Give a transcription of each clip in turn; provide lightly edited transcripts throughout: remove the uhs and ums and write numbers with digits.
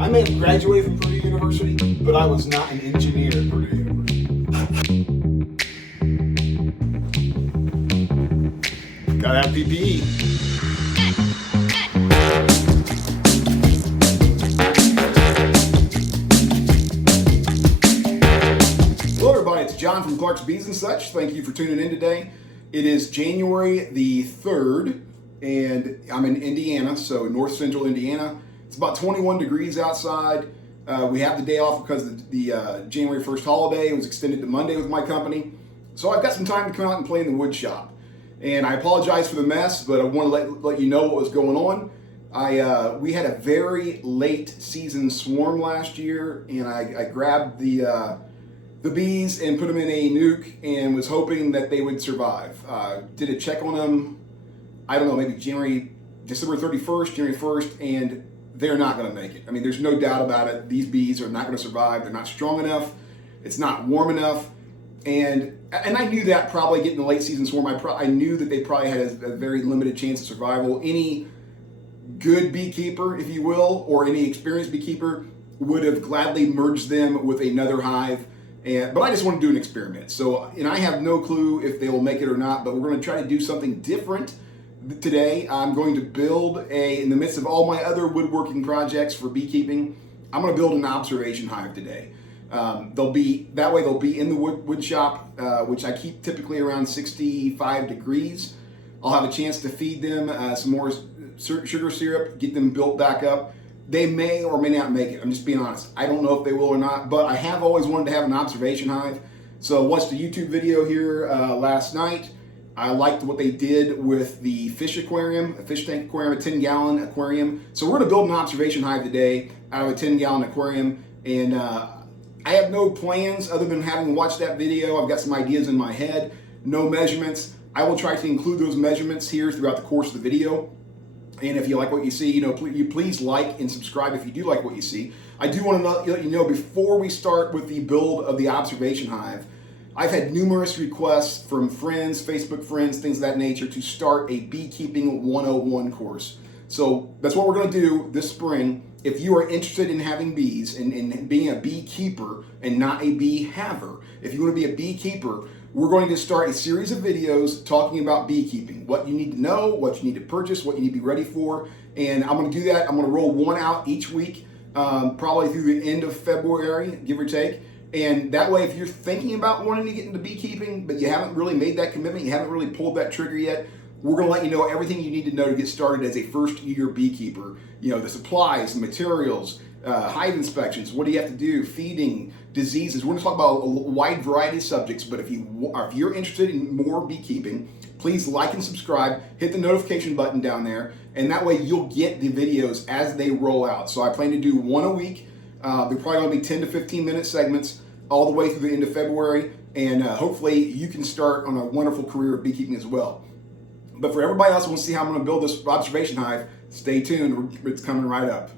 I may have graduated from Purdue University, but I was not an engineer at Purdue University. Gotta have PPE. Hello everybody, it's John from Clark's Bees and Such. Thank you for tuning in today. It is January the 3rd, and I'm in Indiana, so north central Indiana. It's about 21 degrees outside. We have the day off because of the January 1st holiday. It was extended to Monday with my company. So I've got some time to come out and play in the wood shop. And I apologize for the mess, but I want to let you know what was going on. We had a very late season swarm last year, and I grabbed the bees and put them in a nuke and was hoping that they would survive. Did a check on them, I don't know, maybe December 31st, January 1st, and they're not going to make it. I mean, there's no doubt about it. These bees are not going to survive. They're not strong enough. It's not warm enough. And I knew that probably getting the late season swarm, I knew that they probably had a very limited chance of survival. Any good beekeeper, if you will, or any experienced beekeeper would have gladly merged them with another hive. But I just want to do an experiment. So, and I have no clue if they will make it or not, but we're going to try to do something different today. I'm going to build in the midst of all my other woodworking projects for beekeeping, I'm going to build an observation hive today. They'll be in the wood shop, which I keep typically around 65 degrees. I'll have a chance to feed them some more sugar syrup, get them built back up. They may or may not make it. I'm just being honest. I don't know if they will or not, but I have always wanted to have an observation hive. So I watched a YouTube video here last night. I liked what they did with the fish aquarium, a fish tank aquarium, a 10-gallon aquarium. So we're gonna build an observation hive today out of a 10-gallon aquarium. And I have no plans other than having watched that video. I've got some ideas in my head, no measurements. I will try to include those measurements here throughout the course of the video. And if you like what you see, please like and subscribe if you do like what you see. I do want to let you know before we start with the build of the observation hive, I've had numerous requests from friends, Facebook friends, things of that nature, to start a beekeeping 101 course. So that's what we're going to do this spring. If you are interested in having bees and being a beekeeper and not a bee haver, if you want to be a beekeeper, we're going to start a series of videos talking about beekeeping, what you need to know, what you need to purchase, what you need to be ready for. And I'm going to do that. I'm going to roll one out each week, probably through the end of February, give or take. And that way, if you're thinking about wanting to get into beekeeping, but you haven't really made that commitment, you haven't really pulled that trigger yet, we're going to let you know everything you need to know to get started as a first-year beekeeper. You know, the supplies, the materials, hive inspections, what do you have to do, feeding, diseases. We're going to talk about a wide variety of subjects, but if you're interested in more beekeeping, please like and subscribe, hit the notification button down there, and that way you'll get the videos as they roll out. So I plan to do one a week. They're probably going to be 10 to 15 minute segments all the way through the end of February, and hopefully you can start on a wonderful career of beekeeping as well. But for everybody else who wants to see how I'm going to build this observation hive, stay tuned. It's coming right up.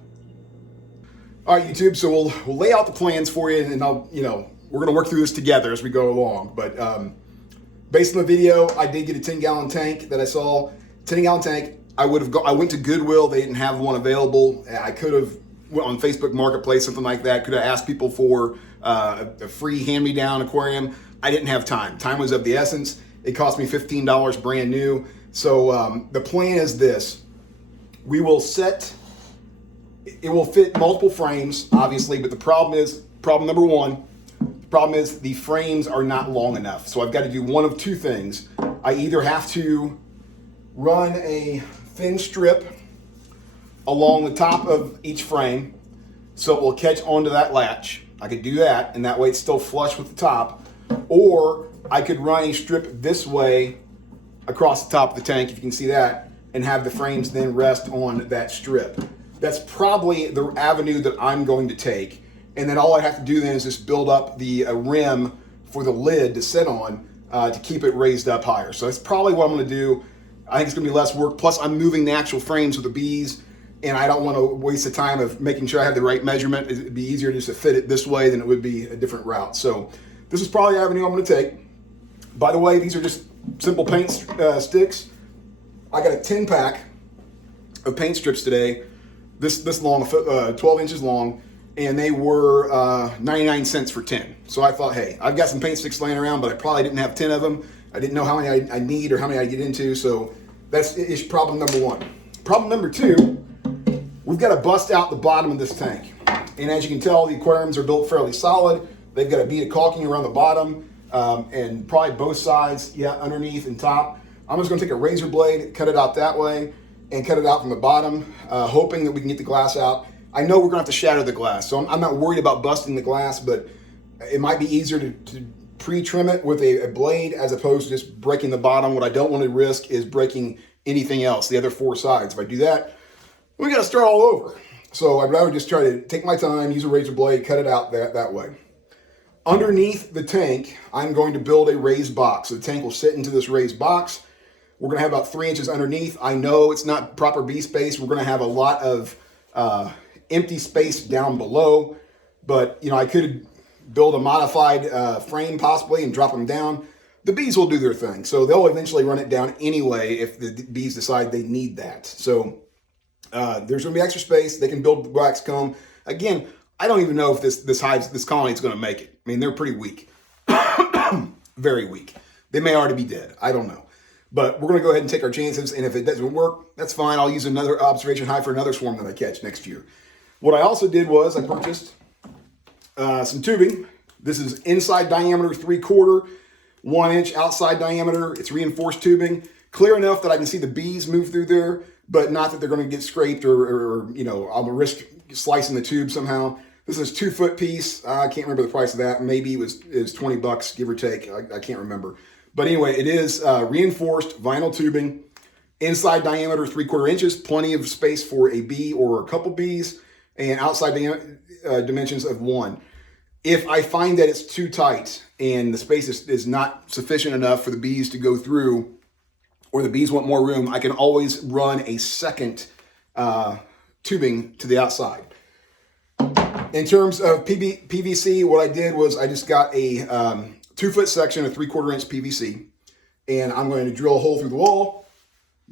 All right, YouTube. So we'll lay out the plans for you, and we're going to work through this together as we go along. But based on the video, I did get a 10-gallon tank that I saw. 10-gallon tank. I went to Goodwill. They didn't have one available. I could have went on Facebook Marketplace, something like that. Could have asked people for a free hand-me-down aquarium. I didn't have time. Time was of the essence. It cost me $15 brand new. So the plan is this. It will fit multiple frames, obviously, but the problem is the frames are not long enough. So I've got to do one of two things. I either have to run a thin strip along the top of each frame so it will catch onto that latch. I could do that, and that way it's still flush with the top. Or I could run a strip this way across the top of the tank, if you can see that, and have the frames then rest on that strip. That's probably the avenue that I'm going to take. And then all I have to do then is just build up the rim for the lid to sit on to keep it raised up higher. So that's probably what I'm going to do. I think it's going to be less work. Plus, I'm moving the actual frames with the bees, and I don't want to waste the time of making sure I have the right measurement. It'd be easier just to fit it this way than it would be a different route. So this is probably the avenue I'm going to take. By the way, these are just simple paint sticks. I got a 10-pack of paint strips today. this long, 12 inches long, and they were 99 cents for 10. So I thought, hey, I've got some paint sticks laying around, but I probably didn't have 10 of them. I didn't know how many I need or how many I get into, so that's problem number one. Problem number two, we've got to bust out the bottom of this tank. And as you can tell, the aquariums are built fairly solid. They've got a bead of caulking around the bottom, and probably both sides, yeah, underneath and top. I'm just gonna take a razor blade, cut it out that way, and cut it out from the bottom, hoping that we can get the glass out. I know we're gonna have to shatter the glass, so I'm not worried about busting the glass, but it might be easier to pre-trim it with a blade as opposed to just breaking the bottom. What I don't want to risk is breaking anything else, the other four sides. If I do that, we gotta start all over. So I'd rather just try to take my time, use a razor blade, cut it out that way. Underneath the tank, I'm going to build a raised box. So the tank will sit into this raised box. We're gonna have about 3 inches underneath. I know it's not proper bee space. We're gonna have a lot of empty space down below, but I could build a modified frame possibly and drop them down. The bees will do their thing. So they'll eventually run it down anyway if the bees decide they need that. So there's gonna be extra space. They can build the wax comb. Again, I don't even know if this colony is gonna make it. I mean, they're pretty weak, very weak. They may already be dead, I don't know. But we're gonna go ahead and take our chances, and if it doesn't work, that's fine. I'll use another observation hive for another swarm that I catch next year. What I also did was I purchased some tubing. This is inside diameter 3/4, 1 inch outside diameter. It's reinforced tubing, clear enough that I can see the bees move through there, but not that they're going to get scraped or I'll risk slicing the tube somehow. This is a 2-foot piece. I can't remember the price of that. Maybe it was 20 bucks, give or take. I can't remember. But anyway, it is reinforced vinyl tubing, inside diameter 3/4 inches, plenty of space for a bee or a couple bees, and outside dimensions of 1. If I find that it's too tight and the space is not sufficient enough for the bees to go through, or the bees want more room, I can always run a second tubing to the outside. In terms of PVC, what I did was I just got a 2-foot section of 3/4 inch PVC, and I'm going to drill a hole through the wall,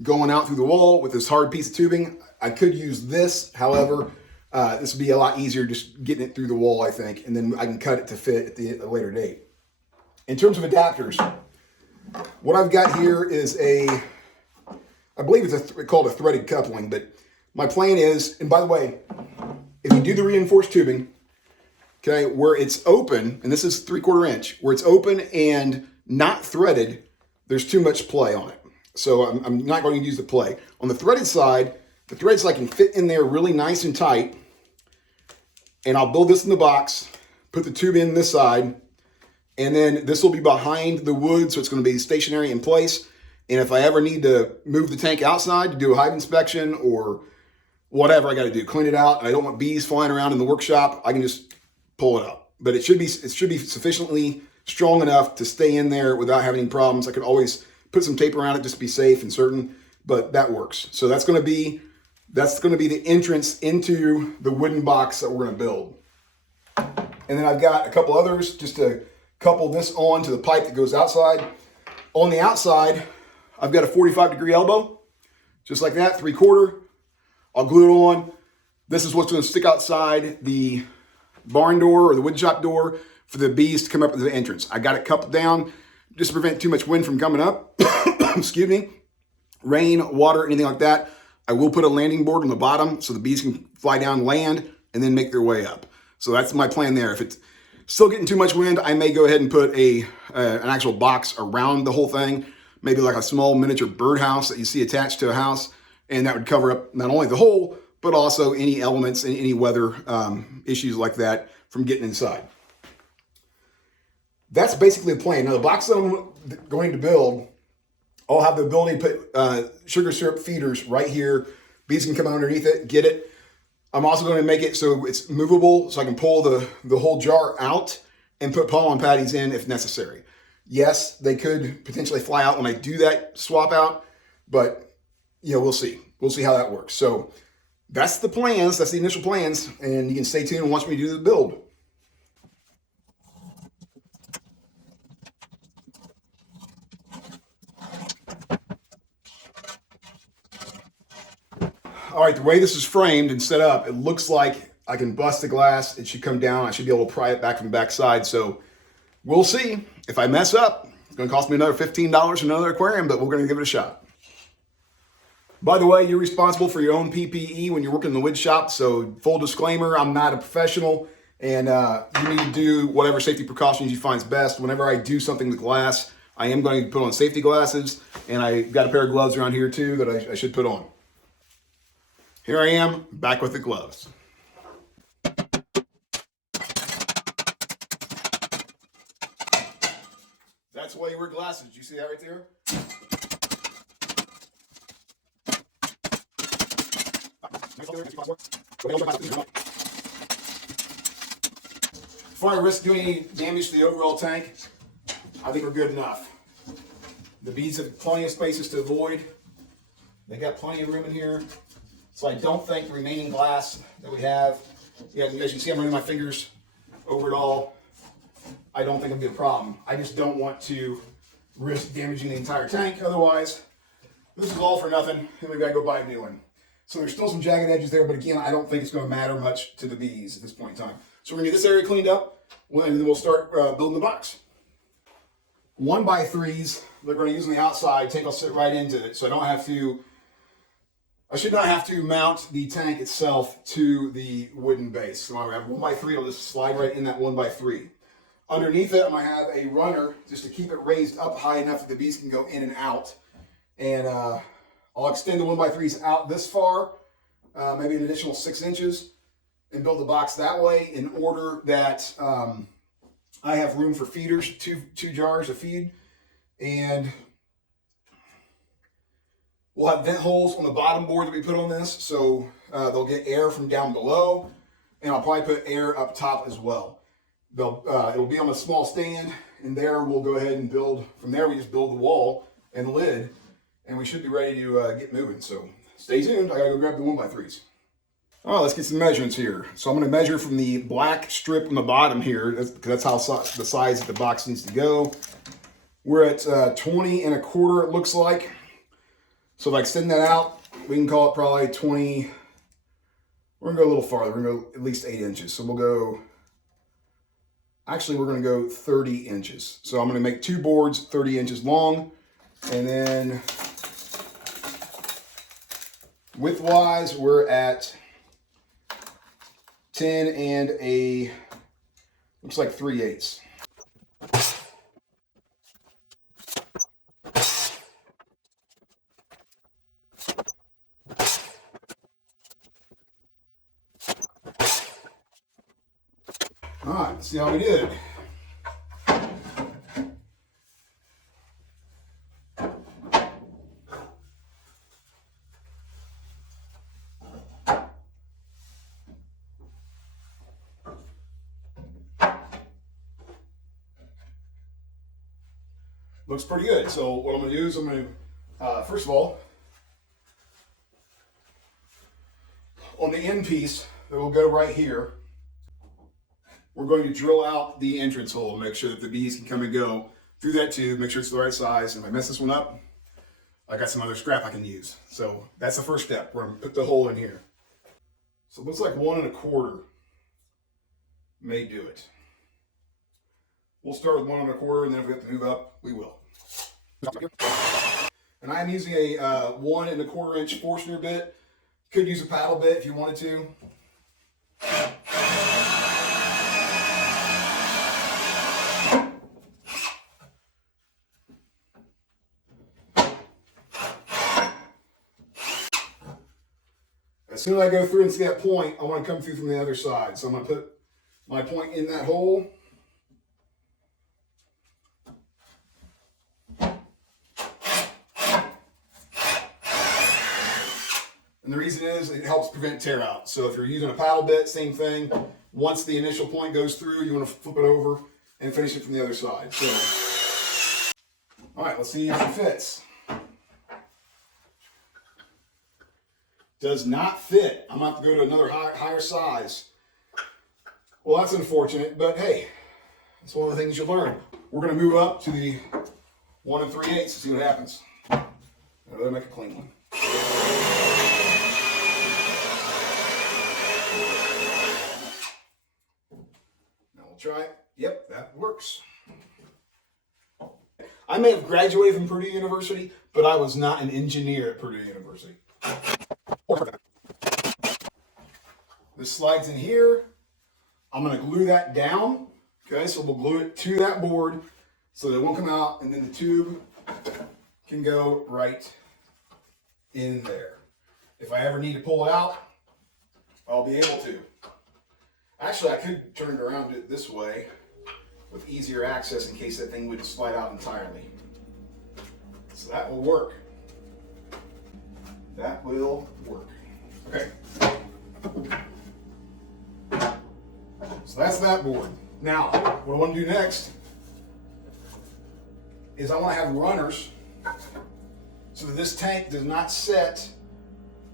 going out through the wall with this hard piece of tubing. I could use this, however, this would be a lot easier just getting it through the wall, I think, and then I can cut it to fit at a later date. In terms of adapters, what I've got here is I believe it's called a threaded coupling, but my plan is, and by the way, if you do the reinforced tubing, okay, where it's open, and this is 3/4 inch, where it's open and not threaded, there's too much play on it. So I'm not going to use the play. On the threaded side, the threads I can fit in there really nice and tight, and I'll build this in the box, put the tube in this side, and then this will be behind the wood, so it's going to be stationary in place. And if I ever need to move the tank outside to do a hive inspection or whatever I got to do, clean it out, and I don't want bees flying around in the workshop, I can just pull it up. But it should be sufficiently strong enough to stay in there without having any problems. I could always put some tape around it just to be safe and certain, but that works. So that's going to be the entrance into the wooden box that we're going to build. And then I've got a couple others just to couple this on to the pipe that goes outside. On the outside, I've got a 45-degree elbow, just like that, 3/4. I'll glue it on. This is what's going to stick outside the barn door or the wood shop door for the bees to come up to the entrance. I got it coupled down just to prevent too much wind from coming up. Excuse me. Rain, water, anything like that. I will put a landing board on the bottom so the bees can fly down, land, and then make their way up. So that's my plan there. If it's still getting too much wind, I may go ahead and put an actual box around the whole thing, maybe like a small miniature birdhouse that you see attached to a house, and that would cover up not only the hole, but also any elements and any weather issues like that from getting inside. That's basically the plan. Now, the box that I'm going to build, I'll have the ability to put sugar syrup feeders right here. Bees can come underneath it, get it. I'm also going to make it so it's movable, so I can pull the whole jar out and put pollen patties in if necessary. Yes, they could potentially fly out when I do that swap out, but we'll see. We'll see how that works. So that's the plans. That's the initial plans, and you can stay tuned and watch me do the build. All right, the way this is framed and set up, it looks like I can bust the glass. It should come down. I should be able to pry it back from the back side. So we'll see. If I mess up, it's going to cost me another $15 for another aquarium, but we're going to give it a shot. By the way, you're responsible for your own PPE when you're working in the wood shop. So full disclaimer, I'm not a professional, and you need to do whatever safety precautions you find is best. Whenever I do something with glass, I am going to put on safety glasses, and I got a pair of gloves around here too that I should put on. Here I am, back with the gloves. That's why you wear glasses. You see that right there? Before I risk doing any damage to the overall tank, I think we're good enough. The bees have plenty of spaces to avoid. They got plenty of room in here. So I don't think the remaining glass that we have, as you can see, I'm running my fingers over it all. I don't think it'll be a problem. I just don't want to risk damaging the entire tank. Otherwise, this is all for nothing, and we've got to go buy a new one. So there's still some jagged edges there, but again, I don't think it's going to matter much to the bees at this point in time. So we're going to get this area cleaned up, and then we'll start building the box. 1x3s, they're going to use on the outside. Tank will sit right into it, so I should not have to mount the tank itself to the wooden base. So I have 1x3, it'll just slide right in that 1x3. Underneath it, I'm going to have a runner just to keep it raised up high enough that the bees can go in and out. And I'll extend the 1x3s out this far, maybe an additional 6 inches, and build the box that way in order that I have room for feeders, two jars of feed, and we'll have vent holes on the bottom board that we put on this, so they'll get air from down below, and I'll probably put air up top as well. It'll be on a small stand, and there we'll go ahead and build. From there, we just build the wall and lid, and we should be ready to get moving. So stay tuned. I gotta go grab the 1x3s. All right, let's get some measurements here. So I'm going to measure from the black strip on the bottom here, because that's how the size that the box needs to go. We're at 20 1/4, it looks like. So if I extend that out, we can call it probably 20. We're going to go a little farther. We're going to go at least 8 inches. So we'll go, actually we're going to go 30 inches. So I'm going to make 2 boards 30 inches long. And then width-wise, we're at 10 and looks like 3/8. All right, let's see how we did. Looks pretty good. So what I'm going to do is I'm going to, first of all, on the end piece that will go right here, we're going to drill out the entrance hole to make sure that the bees can come and go through that tube, make sure it's the right size. And if I mess this one up, I got some other scrap I can use. So that's the first step. We're going to put the hole in here. So it looks like 1 1/4 may do it. We'll start with 1 1/4, and then if we have to move up, we will. And I'm using a 1 1/4 inch Forstner bit. Could use a paddle bit if you wanted to. As soon as I go through and see that point, I want to come through from the other side. So I'm going to put my point in that hole. And the reason is it helps prevent tear out. So if you're using a paddle bit, same thing. Once the initial point goes through, you want to flip it over and finish it from the other side. So, all right, let's see if it fits. Does not fit. I'm going to have to go to another higher size. Well, that's unfortunate, but hey, that's one of the things you learn. We're going to move up to the 1 3/8 to see what happens. I'd rather make a clean one. works. I may have graduated from Purdue University, but I was not an engineer at Purdue University. This slides in here. I'm going to glue that down. Okay, so we'll glue it to that board so that it won't come out, and then the tube can go right in there. If I ever need to pull it out, I'll be able to. Actually, I could turn it around this way with easier access in case that thing would slide out entirely. So that will work. That will work. Okay. So that's that board. Now, what I want to do next is I want to have runners so that this tank does not set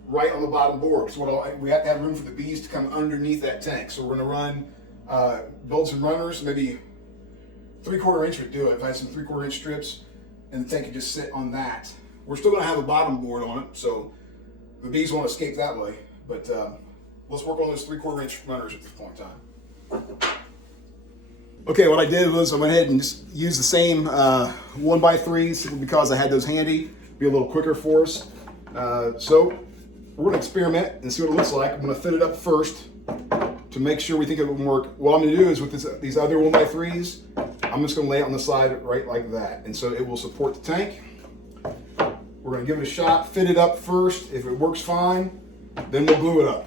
right on the bottom board. So we have to have room for the bees to come underneath that tank. So we're going to run, build some runners, maybe 3/4 inch would do it. If I had some 3/4 inch strips, and the tank could just sit on that. We're still going to have a bottom board on it, so the bees won't escape that way. But let's work on those 3/4 inch runners at this point in time. Okay, what I did was I went ahead and just used the same 1x3s because I had those handy. Be a little quicker for us. So we're going to experiment and see what it looks like. I'm going to fit it up first to make sure we think it will work. What I'm going to do is with these other 1x3s, I'm just going to lay it on the side right like that. And so it will support the tank. We're going to give it a shot, fit it up first. If it works fine, then we'll glue it up.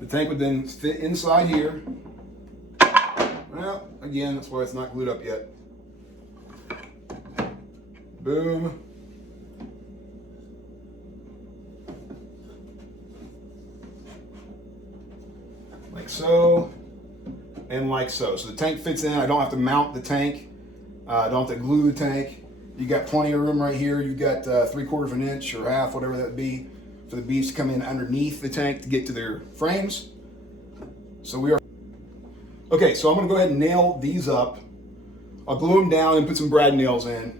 The tank would then fit inside here. Well, again, that's why it's not glued up yet. Boom. Like so, and like so. So the tank fits in. I don't have to mount the tank. I don't have to glue the tank. You got plenty of room right here. You've got 3/4 inch or half, whatever that would be, for the bees to come in underneath the tank to get to their frames. So we are okay. So I'm going to go ahead and nail these up. I'll glue them down and put some brad nails in,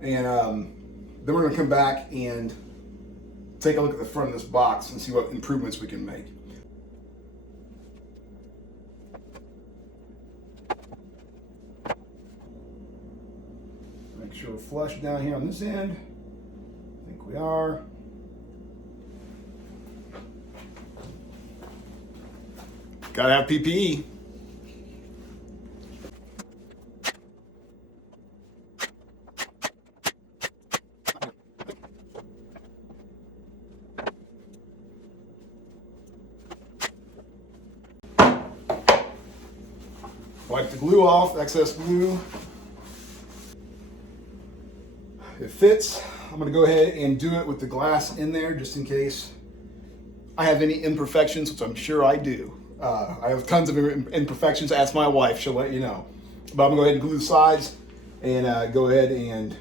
and then we're going to come back and take a look at the front of this box and see what improvements we can make. Make sure we're flush down here on this end. I think we are. Gotta have PPE. Wipe the glue off, excess glue. It fits. I'm going to go ahead and do it with the glass in there just in case I have any imperfections, which I'm sure I do. I have tons of imperfections. Ask my wife, she'll let you know. But I'm going to go ahead and glue the sides and go ahead and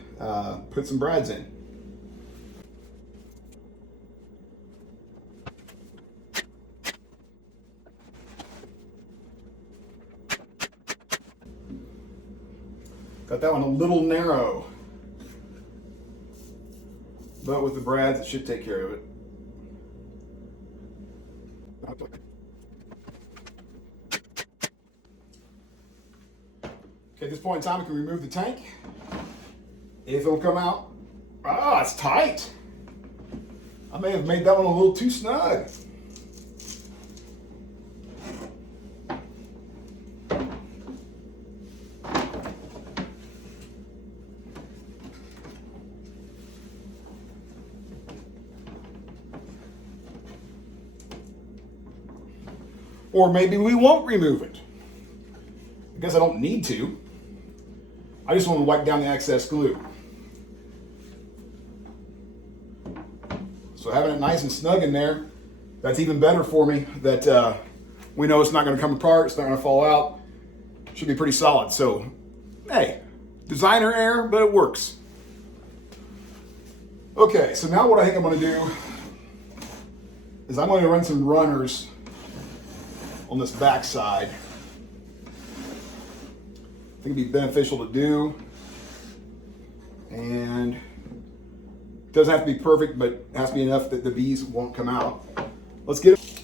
put some brads in. Got that one a little narrow, but with the brads it should take care of it. Okay, at this point in time, we can remove the tank. If it'll come out. Ah, it's tight. I may have made that one a little too snug. Or maybe we won't remove it. I guess I don't need to. I just want to wipe down the excess glue. So having it nice and snug in there, that's even better for me. That we know it's not going to come apart, it's not going to fall out. Should be pretty solid. So, hey, designer error, but it works. Okay, so now what I think I'm going to do is I'm going to run some runners on this back side. I think it'd be beneficial to do, and it doesn't have to be perfect, but it has to be enough that the bees won't come out. Let's get it.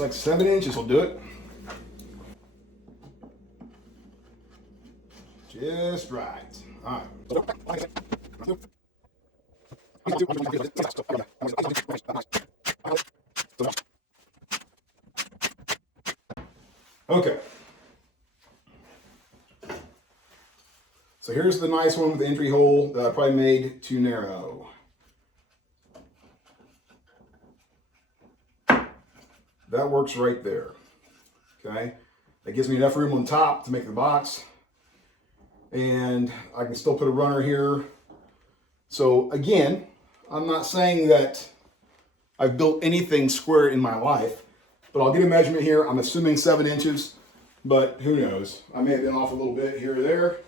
Looks like 7 inches will do it. Just right. All right. Okay. So here's the nice one with the entry hole that I probably made too narrow. That works right there. Okay. That gives me enough room on top to make the box. And I can still put a runner here. So again, I'm not saying that I've built anything square in my life, but I'll get a measurement here. I'm assuming 7 inches, but who knows? I may have been off a little bit here or there.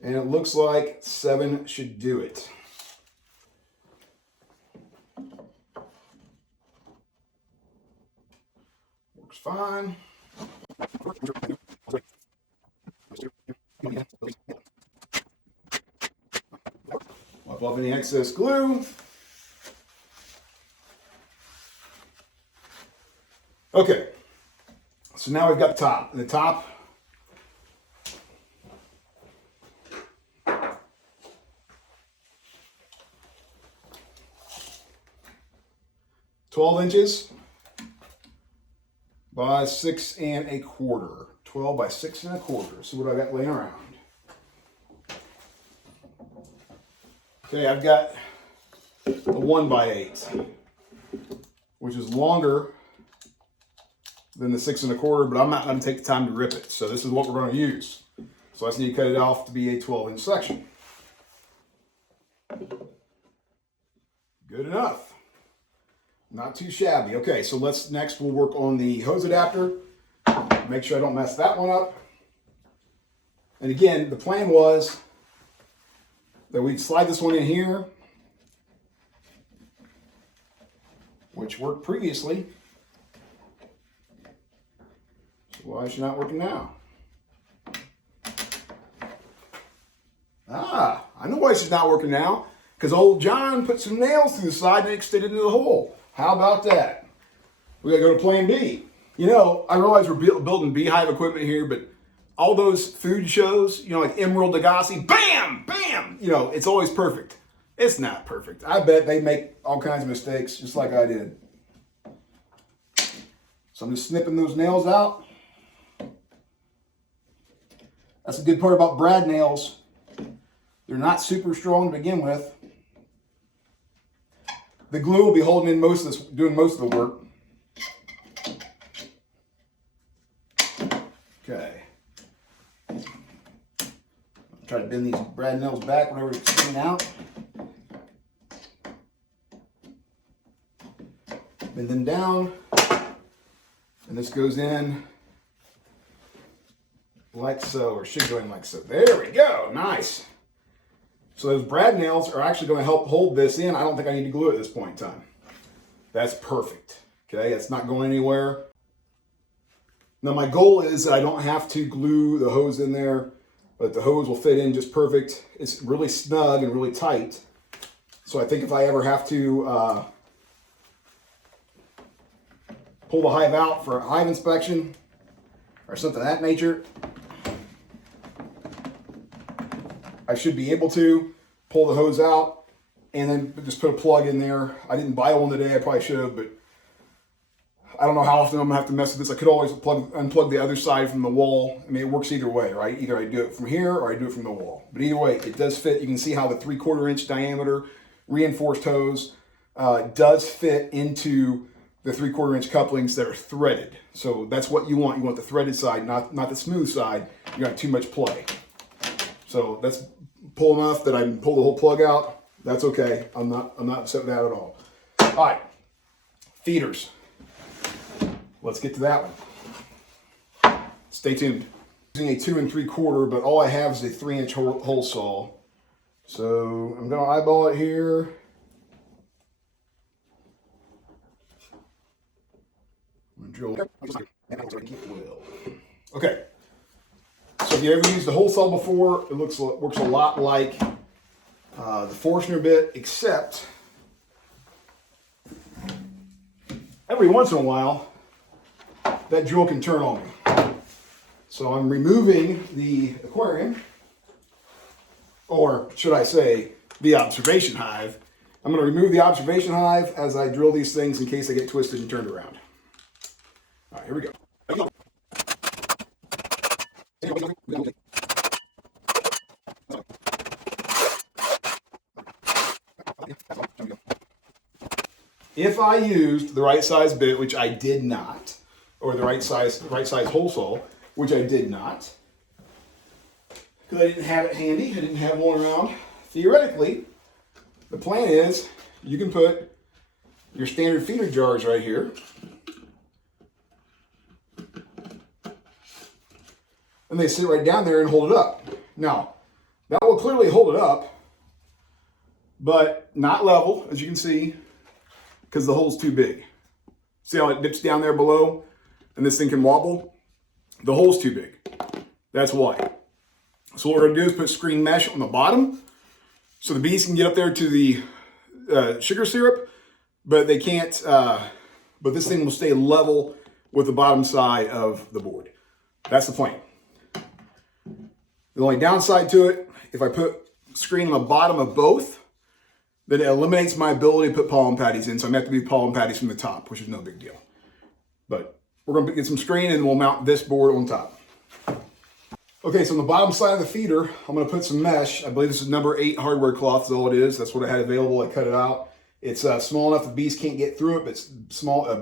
And it looks like 7 should do it. Works fine. Wipe off any excess glue. Okay, so now we've got the top. And the top, $12 by 6 1/4. 12 by 6 1/4. So what do I got laying around? Okay, I've got a 1 by 8, which is longer than the 6 1/4, but I'm not going to take the time to rip it. So this is what we're going to use. So I just need to cut it off to be a 12-inch section. Good enough. Not too shabby. Okay, so next we'll work on the hose adapter. Make sure I don't mess that one up. And again, the plan was that we'd slide this one in here, which worked previously. So why is she not working now? Ah, I know why she's not working now. Because old John put some nails through the side and extended into the hole. How about that? We gotta go to plan B. You know, I realize we're building beehive equipment here, but all those food shows, you know, like Emerald Lagasse, bam, bam, you know, it's always perfect. It's not perfect. I bet they make all kinds of mistakes, just like I did. So I'm just snipping those nails out. That's the good part about brad nails. They're not super strong to begin with. The glue will be holding in most of this, doing most of the work. Okay. Try to bend these brad nails back whenever it's sticking out. Bend them down. And this goes in like so, or should go in like so. There we go. Nice. So those brad nails are actually going to help hold this in. I don't think I need to glue it at this point in time. That's perfect. Okay, it's not going anywhere. Now my goal is that I don't have to glue the hose in there, but the hose will fit in just perfect. It's really snug and really tight. So I think if I ever have to pull the hive out for a hive inspection or something of that nature, I should be able to pull the hose out and then just put a plug in there. I didn't buy one today. I probably should have, but I don't know how often I'm gonna have to mess with this. I could always unplug the other side from the wall. I mean, it works either way, right? Either I do it from here or I do it from the wall. But either way, it does fit. You can see how the 3/4 inch diameter reinforced hose does fit into the 3/4 inch couplings that are threaded. So that's what you want. You want the threaded side, not the smooth side. You got too much play. So that's pull enough that I can pull the whole plug out. That's okay. I'm not upset with that at all. All right, feeders. Let's get to that one. Stay tuned. Using a 2 3/4, but all I have is a 3-inch hole saw. So I'm gonna eyeball it here. Drill. Okay. So if you ever used a hole saw before, it works a lot like the Forstner bit, except every once in a while that drill can turn on me. So I'm removing the aquarium, or should I say the observation hive. I'm going to remove the observation hive as I drill these things in case they get twisted and turned around. All right, here we go. If I used the right size bit, which I did not, or the right size hole saw, which I did not, because I didn't have it handy, I didn't have one around. Theoretically, the plan is you can put your standard feeder jars right here, and they sit right down there and hold it up. Now, that will clearly hold it up, but not level, as you can see, because the hole's too big. See how it dips down there below, and this thing can wobble? The hole's too big. That's why. So what we're gonna do is put screen mesh on the bottom, so the bees can get up there to the sugar syrup, but they can't, but this thing will stay level with the bottom side of the board. That's the plan. The only downside to it, if I put screen on the bottom of both, then it eliminates my ability to put pollen patties in, so I'm gonna have to do pollen patties from the top, which is no big deal. But we're gonna get some screen and we'll mount this board on top. Okay, so on the bottom side of the feeder, I'm gonna put some mesh. I believe this is number 8 hardware cloth is all it is. That's what I had available, I cut it out. It's small enough the bees can't get through it, but it's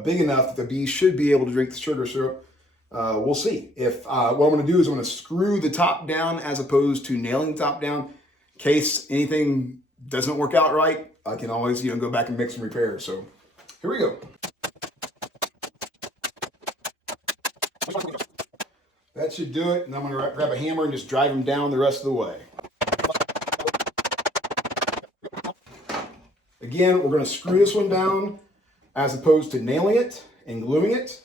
big enough that the bees should be able to drink the sugar syrup. We'll see. If what I'm gonna do is I'm gonna screw the top down as opposed to nailing the top down. In case anything doesn't work out right, I can always, go back and mix and repair. So here we go. That should do it. And I'm going to grab a hammer and just drive them down the rest of the way. Again, we're going to screw this one down as opposed to nailing it and gluing it.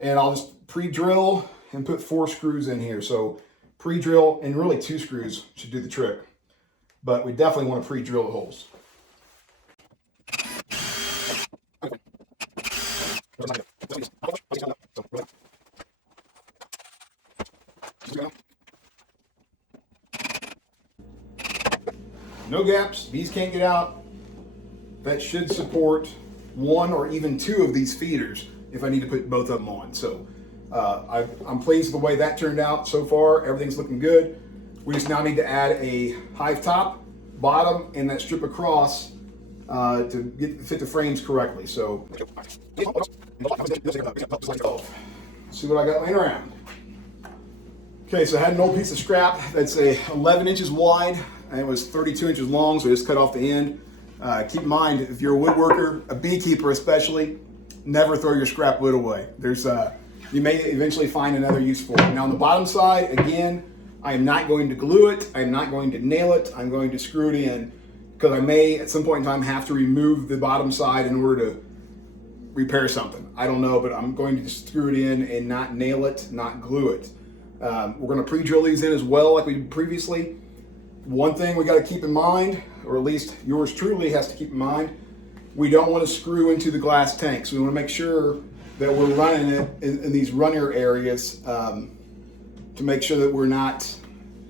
And I'll just pre-drill and put 4 screws in here. So pre-drill, and really 2 screws should do the trick. But we definitely want to pre-drill the holes. No gaps, bees can't get out. That should support 1 or even 2 of these feeders if I need to put both of them on. So I'm pleased with the way that turned out so far. Everything's looking good. We just now need to add a hive top, bottom, and that strip across to fit the frames correctly. So, see what I got laying around. Okay, so I had an old piece of scrap that's 11 inches wide, and it was 32 inches long, so I just cut off the end. Keep in mind, if you're a woodworker, a beekeeper especially, never throw your scrap wood away. You may eventually find another use for it. Now on the bottom side, again, I am not going to glue it. I am not going to nail it. I'm going to screw it in because I may at some point in time have to remove the bottom side in order to repair something. I don't know, but I'm going to just screw it in and not nail it, not glue it. We're going to pre-drill these in as well like we did previously. One thing we got to keep in mind, or at least yours truly has to keep in mind, we don't want to screw into the glass tanks. We want to make sure that we're running it in these runner areas to make sure that we're not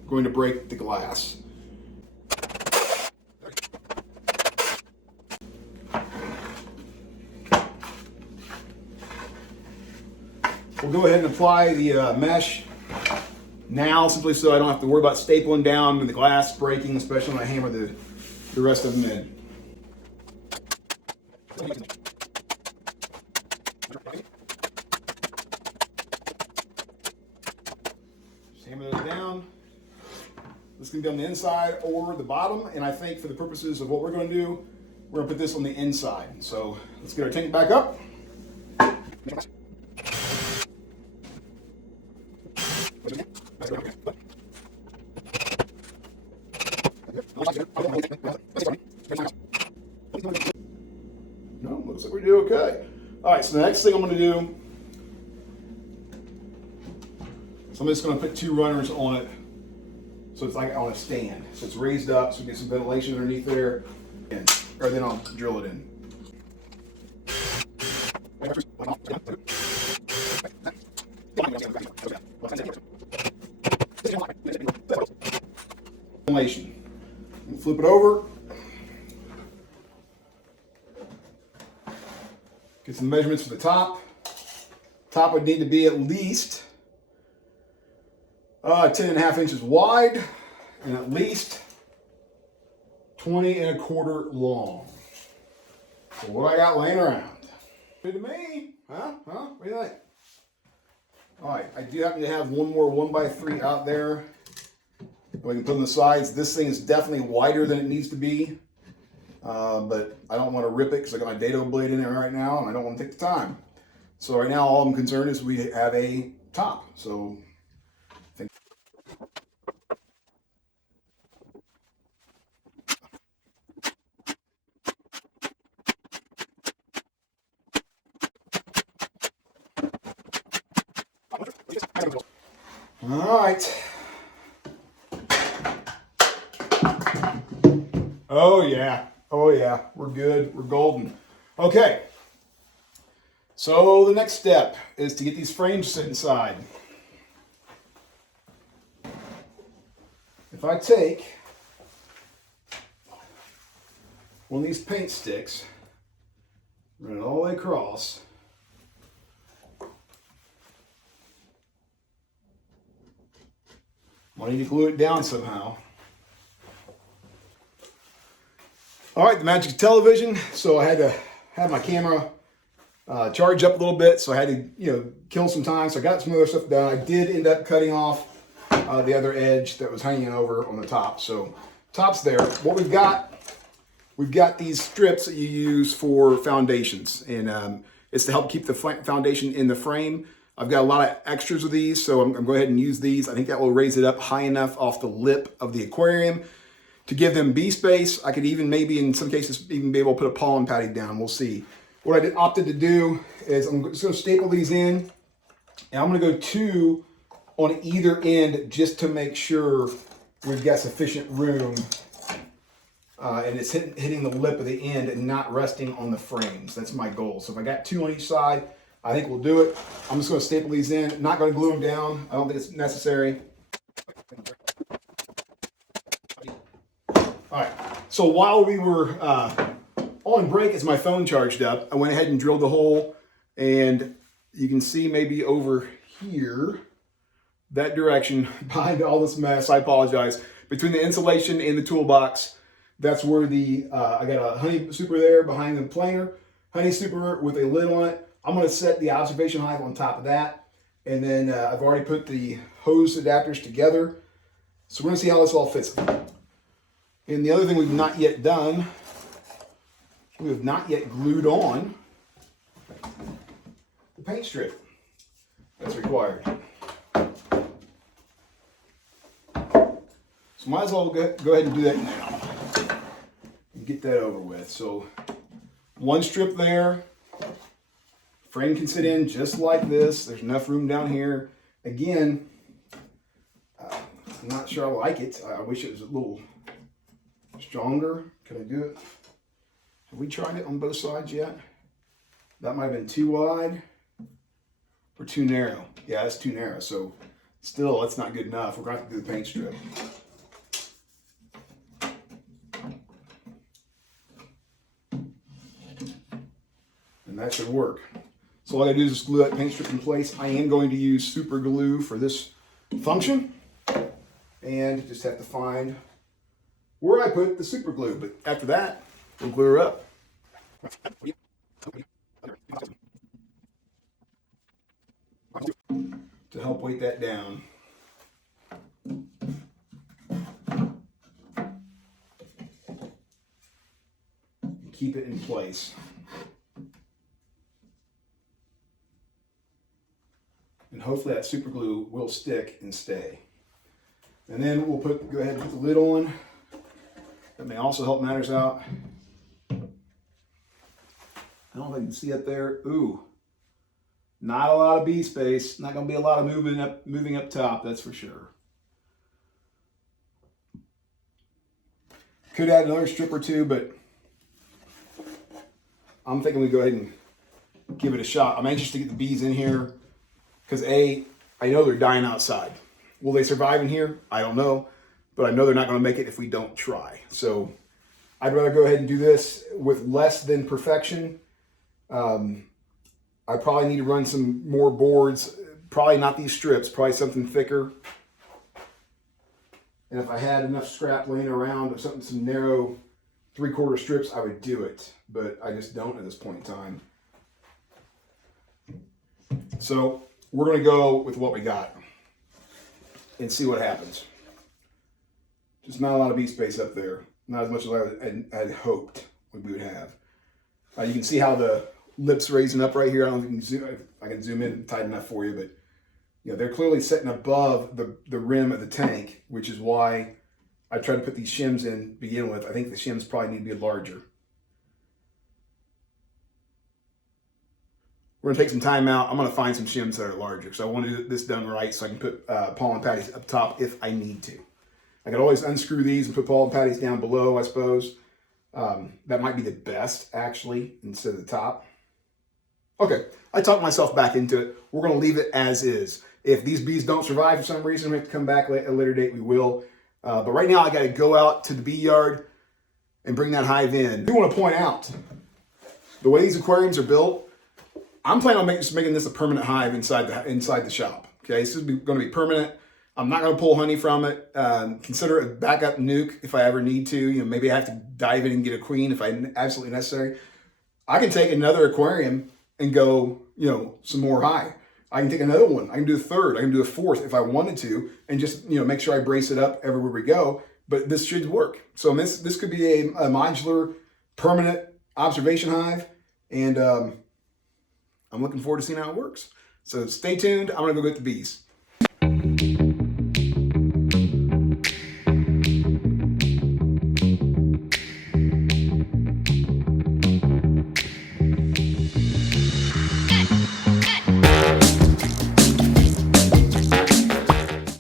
going to break the glass. We'll go ahead and apply the mesh now, simply so I don't have to worry about stapling down and the glass breaking, especially when I hammer the rest of them in. Just hammer those down. This can be on the inside or the bottom, and I think for the purposes of what we're going to do, we're going to put this on the inside. So let's get our tank back up. No, looks like we do okay. All right, so the next thing I'm going to do, so I'm just going to put 2 runners on it So it's like on a stand. So it's raised up, so we get some ventilation underneath there. And or then I'll drill it in. Ventilation. Flip it over. Get some measurements for the top. Top would need to be at least 10.5 inches wide and at least 20.25 long. So what I got laying around. Good to me, huh? What do you think? All right, I do happen to have one more 1x3 out there. We can put on the sides. This thing is definitely wider than it needs to be, but I don't want to rip it because I got my dado blade in there right now, and I don't want to take the time. So right now, all I'm concerned is we have a top. So. All right. Oh yeah, we're good, we're golden. Okay, so the next step is to get these frames set inside. If I take one of these paint sticks, run it all the way across, I need to glue it down somehow. All right, the magic television. So I had to have my camera charge up a little bit, so I had to, kill some time. So I got some other stuff done. I did end up cutting off the other edge that was hanging over on the top. So top's there. What we've got these strips that you use for foundations, and it's to help keep the foundation in the frame. I've got a lot of extras of these, so I'm going to go ahead and use these. I think that will raise it up high enough off the lip of the aquarium to give them bee space. I could even maybe in some cases even be able to put a pollen patty down. We'll see. What I opted to do is I'm just going to staple these in, and I'm going to go 2 on either end just to make sure we've got sufficient room and it's hitting the lip of the end and not resting on the frames. That's my goal. So if I got 2 on each side, I think we'll do it. I'm just going to staple these in. Not going to glue them down. I don't think it's necessary. All right. So while we were on break, as my phone charged up, I went ahead and drilled the hole, and you can see maybe over here, that direction behind all this mess. I apologize. Between the insulation and the toolbox, that's where the I got a honey super there behind the planer, honey super with a lid on it. I'm going to set the observation hive on top of that, and then I've already put the hose adapters together. So we're going to see how this all fits. And the other thing we've not yet done, we have not yet glued on the paint strip that's required. So might as well go ahead and do that now and get that over with. So one strip there. Frame can sit in just like this. There's enough room down here. Again, I'm not sure I like it. I wish it was a little stronger. Can I do it? Have we tried it on both sides yet? That might have been too wide or too narrow. Yeah, that's too narrow. So still, that's not good enough. We're going to have to do the paint strip. And that should work. So all I gotta do is just glue that paint strip in place. I am going to use super glue for this function, and just have to find where I put the super glue. But after that, we'll glue her up. To help weight that down. And keep it in place. And hopefully that super glue will stick and stay. And then we'll go ahead and put the lid on. That may also help matters out. I don't know if you can see up there. Ooh, not a lot of bee space. Not going to be a lot of moving up top, that's for sure. Could add another strip or two, but I'm thinking we go ahead and give it a shot. I'm anxious to get the bees in here because I know they're dying outside. Will they survive in here? I don't know, but I know they're not going to make it if we don't try. So I'd rather go ahead and do this with less than perfection. I probably need to run some more boards, probably not these strips, probably something thicker. And if I had enough scrap laying around or something, some narrow 3/4 strips, I would do it, but I just don't at this point in time. So we're going to go with what we got and see what happens. Just not a lot of bee space up there. Not as much as I had hoped we would have. You can see how the lips raising up right here. I don't think you can zoom, I can zoom in tight enough for you, but you know, they're clearly sitting above the rim of the tank, which is why I tried to put these shims in to begin with. I think the shims probably need to be larger. We're gonna take some time out. I'm gonna find some shims that are larger, so I want to get this done right so I can put pollen patties up top if I need to. I could always unscrew these and put pollen patties down below, I suppose. That might be the best, actually, instead of the top. Okay, I talked myself back into it. We're going to leave it as is. If these bees don't survive for some reason, we have to come back at a later date, we will. But right now, I got to go out to the bee yard and bring that hive in. I do want to point out, the way these aquariums are built, I'm planning on making this a permanent hive inside the shop. Okay, this is going to be permanent. I'm not going to pull honey from it. Consider it a backup nuke if I ever need to. You know, maybe I have to dive in and get a queen if absolutely necessary. I can take another aquarium and go, you know, some more high. I can take another one. I can do a third. I can do a fourth if I wanted to, and just, you know, make sure I brace it up everywhere we go. But this should work. So this could be a modular, permanent observation hive, and I'm looking forward to seeing how it works. So stay tuned. I'm gonna go get the bees.